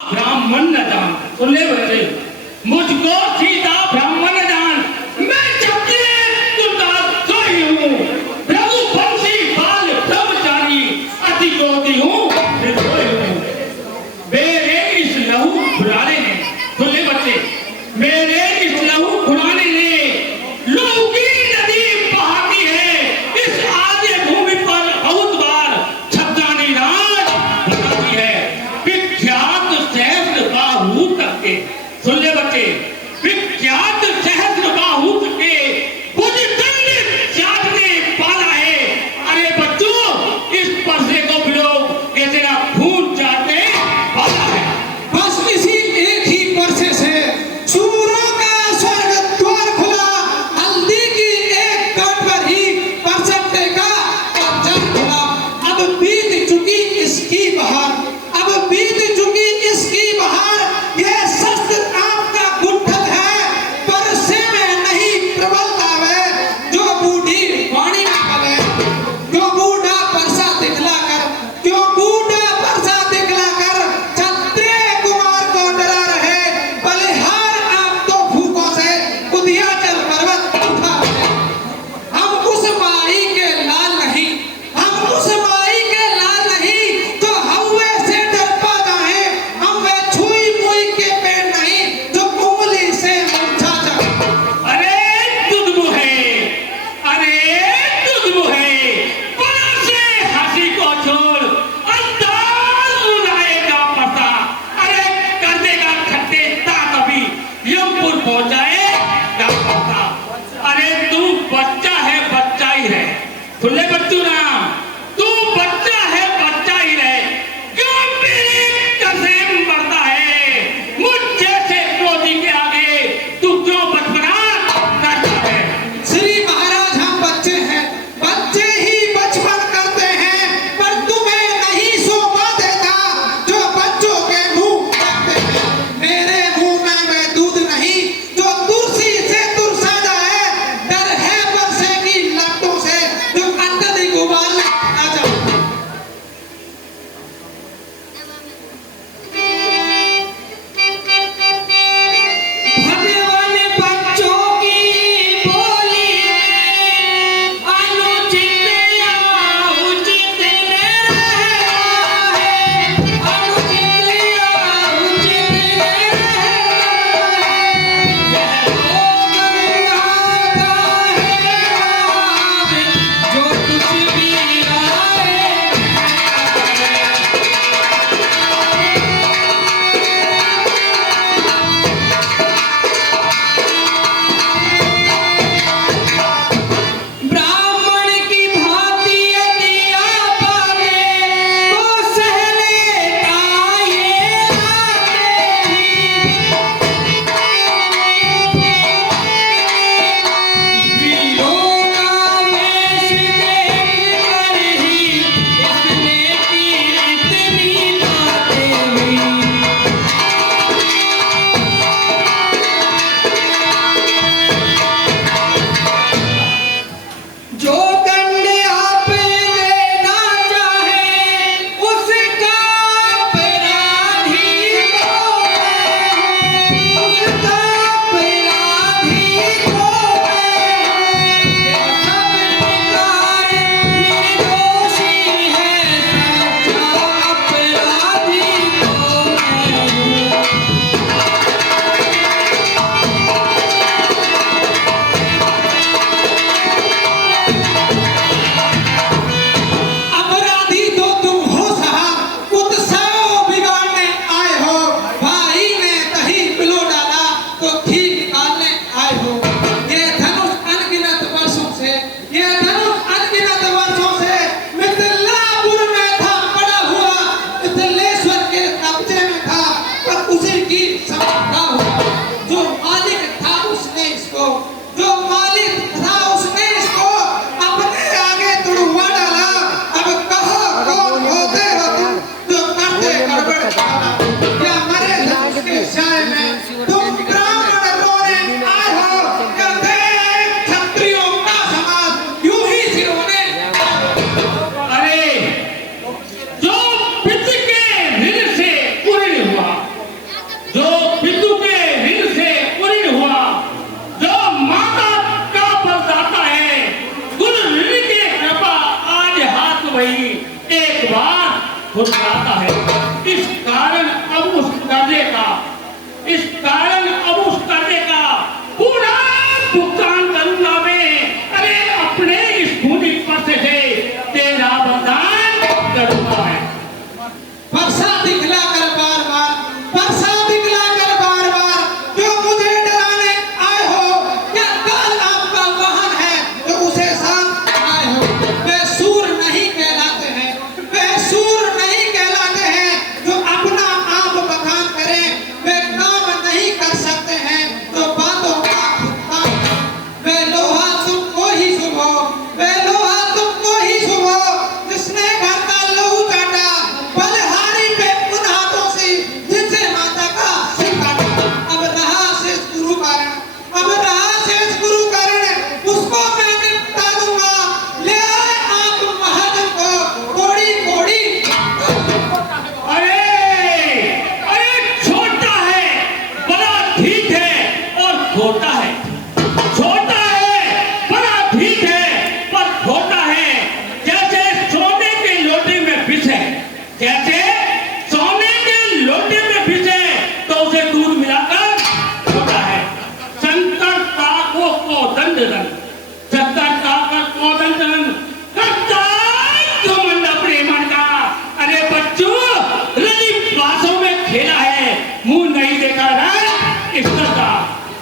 ब्राह्मण न जान। सुन ले बच्चे, मुझको सीता ब्राह्मण न जान। मैं जब से तुमका सोई हूँ, प्रभु बंसी बाल ब्रह्मचारी अति क्रोधी हूँ, निर्भय हूँ। मेरे इस लहू घुराने ने, सुन ले बच्चे, मेरे इस लहू घुराने ने लहू की नदी बहाती है। इस आद्य भूमि पर बहुत बार छत्रानी राज बहाती है। विख्यात सहस्त्र बाहु तक के, सुन ले बच्चे, विख्यात सहस्त्र बाहु तक के मुझ दंड जात ने पाला है। अरे बच्चों, इस परसे को भिड़ो, ये तेरा खून चाटने वाला है। बस इसी एक ही परसे से सूरों का स्वर्ग द्वार खुला। हल्दी की एक गांठ पर ही परसत टेका और जल खुला। अब बीत चुकी इसकी बहार, अब बीत चुकी इसकी बहार। यह शस्त्र आपका गुट्ठा मुंह नहीं देखा रण इश्क का।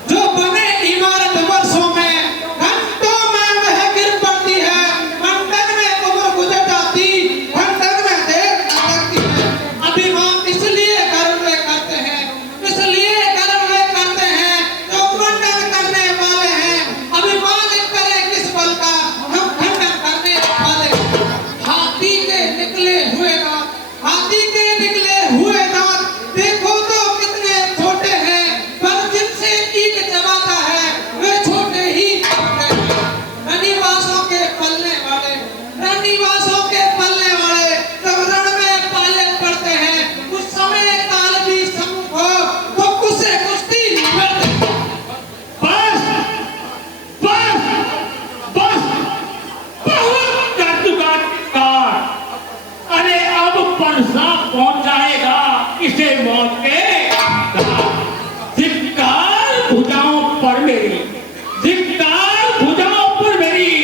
जो बने इमारत वर्षों में, घंटों में वह गिर पड़ती है। मंडन में उम्र गुजर जाती, खंडन में देर लगती है। अभिमान इसलिए कर्म वे करते हैं, इसलिए कर्म वे करते हैं जो मंडन करने वाले हैं। अभिमान करे किस बल का, हम खंडन करने वाले। हाथी के निकले हुए दांत, हाथी के निकले हुए दांत देखो तो कितने छोटे हैं, पर जिनसे ईंट चबाता है वे छोटे ही होते हैं। रनिवासों के पलने वाले, रनिवासों के पलने वाले जब रण में पाले पड़ते हैं, उस समय काल भी सम्मुख हो तो उससे कुश्ती लड़ते हैं। बस बस बस बहुत कर चुका कार। अरे अब परसा पहुंच जाएगा इसे मौत के घाट। धिक्कार भुजाओं पर मेरी, धिक्कार भुजाओं पर मेरी,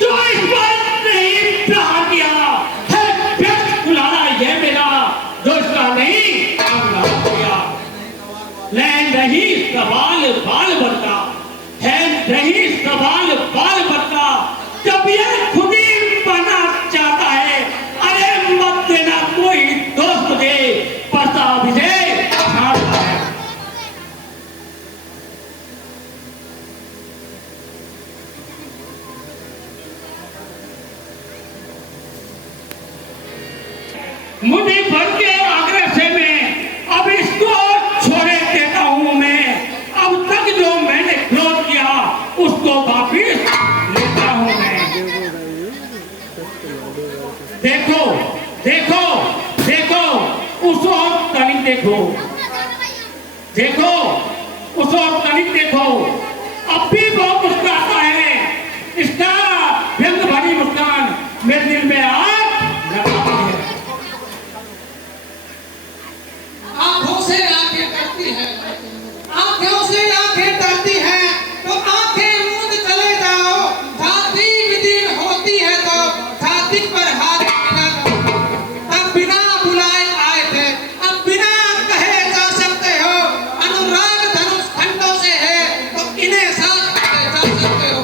जो इस बात नहीं प्रहार किया है। व्यर्थ बुलाना यह मेरा, जो इसका नहीं आग्रह किया। लैन रही सवाल बाल बरता है, रही सवाल बाल बरता, जब यह खुद ही बना चाहता है। अरे मत देना कोई दोस्त मुझे, परसा विजय छाड़ता है। मुझे भर के आग्रह से मैं अब इसको छोड़े देता हूं। मैं अब तक जो मैंने क्रोध किया उसको वापिस लेता हूं मैं। देखो देखो देखो उस ओर तनिक देखो, देखो उस ओर तनिक देखो, अब भी वो मुस्कुराता है। इसका व्यंग भरी मुस्कान मेरे दिल में आग लगाती है। आंखों से आंखें डरती हैं, आंखों से आंखें डरती हैं, तो आंखें मूंद चले जाओ। छाती विदीन होती है तो छाती पर हाथ मिला दो। अब बिना बुलाए आए थे, अब बिना कहे जा सकते हो। अनुराग धनुष खंडों से है तो इन्हें साथ ले जा सकते हो।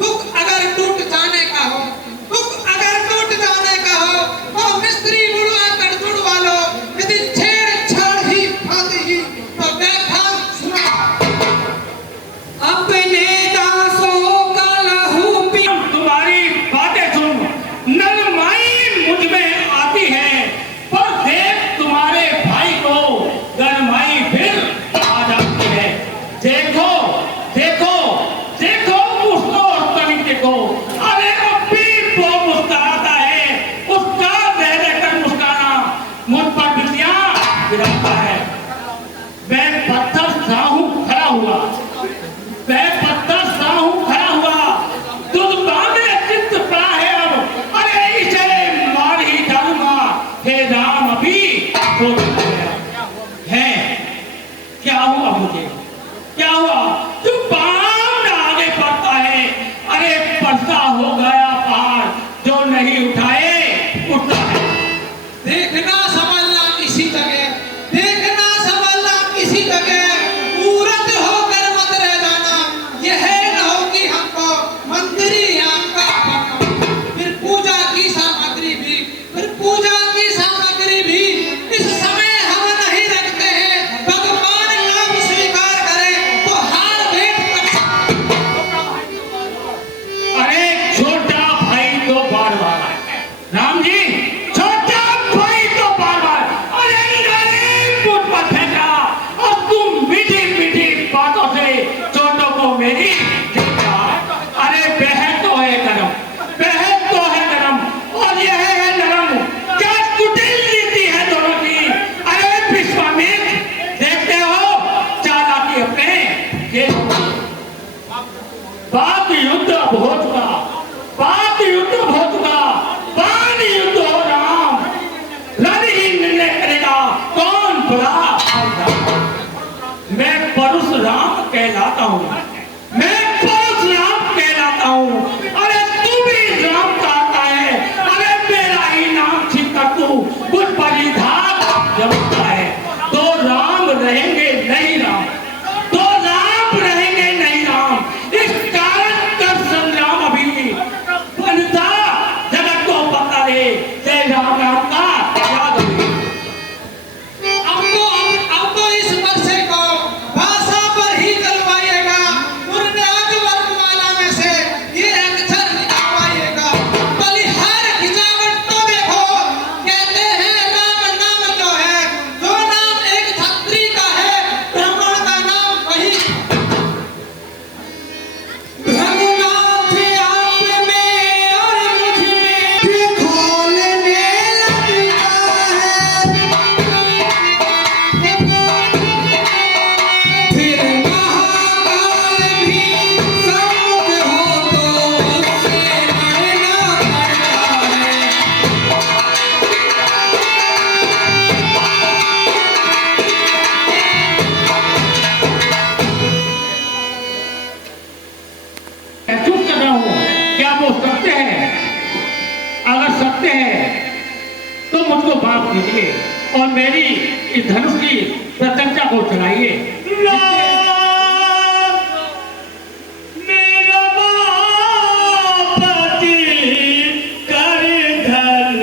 दुख अगर टूट जाने का हो, दुख अगर टूट जाने का हो, तो मिस्त्री बुढ़वा कर जुड़वा लो। यदि छेड़छाड़ ही फांदी ही तो देखा सुना। अपने दासों का लहू पी, तुम्हारी बातें सुन नरमाई मुझ में आती है, पर देख तुम्हारे भाई को गरमाई फिर आ जाती है। देखो देखो देखो उसको तनिक देखो, अरे अब भी वो मुस्कुराता है। उसका रह रहकर मुस्कुराना मुझ पर बिजलियां गिराता है। मैं पत्थर सा हूं खड़ा हुआ, मैं पत्थर सा हूं खड़ा हुआ, तुझ बांधे चित्त पड़ा है अब। अरे इसे मार ही डालूंगा। हे राम अभी सोच गया है, क्या हुआ मुझे, क्या हुआ? तू बाण आगे बढ़ता है। अरे परसा हो गया पार, जो नहीं उठाए उठता है। देखना संभलना किसी जगह, देखना संभलना किसी जगह। मूर्त होकर मत रह जाना, यह न हो कि हमको मंदिरी आपका बनना। फिर पूजा की सामग्री भी, फिर पूजा की सामग्री भी इस समय हम नहीं रखते हैं। भगवान नाम स्वीकार करें तो हार भेंट कर सकते। अरे छोटा भाई तो बार बार, राम जी छोटा भाई तो बार बार, अरे नहीं मुझ पर फेंका। और तुम मीठी मीठी बातों से छोटों को मेरी देखा। अरे बहन तो है गरम, बहन तो है गरम, और यह है नरम। क्या कुटिल नीति है दोनों की। अरे विश्वामित्र देखते हो चालाकी अपने खेल। बात युद्ध अब हो चुका, बात युद्ध हो चुका, बाण युद्ध हो राम। रण ही निर्णय करेगा कौन बड़ा और राम। मैं परशुराम कहलाता हूँ, मैं परशुराम कहलाता हूँ। अरे तू भी राम कहता है। अरे मेरा ही नाम छीनकर तू मुझ पर ही धाक जमाता है। तो राम सकते हैं तो मुझको माफ कीजिए और मेरी इस धनुष की प्रशंसा को चलाइए। मेरा बापति कर धन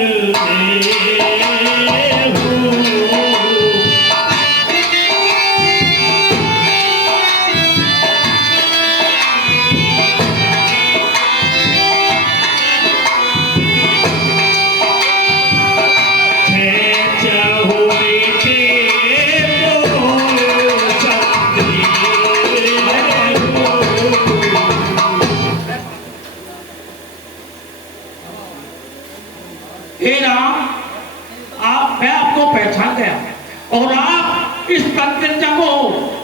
हे राम, मैं आपको पहचान गया और आप इस प्रतिज्ञा को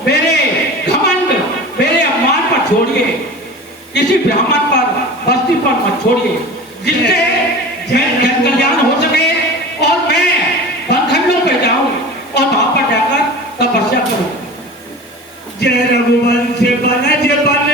मेरे घमंड, मेरे अपमान पर छोड़िए, किसी ब्राह्मण पर, बस्ती पर मत छोड़िए, जिससे जन कल्याण हो सके और मैं बंधनों पे जाऊं और वहां पर जाकर तपस्या करूं। जय रघुवंश बनज बन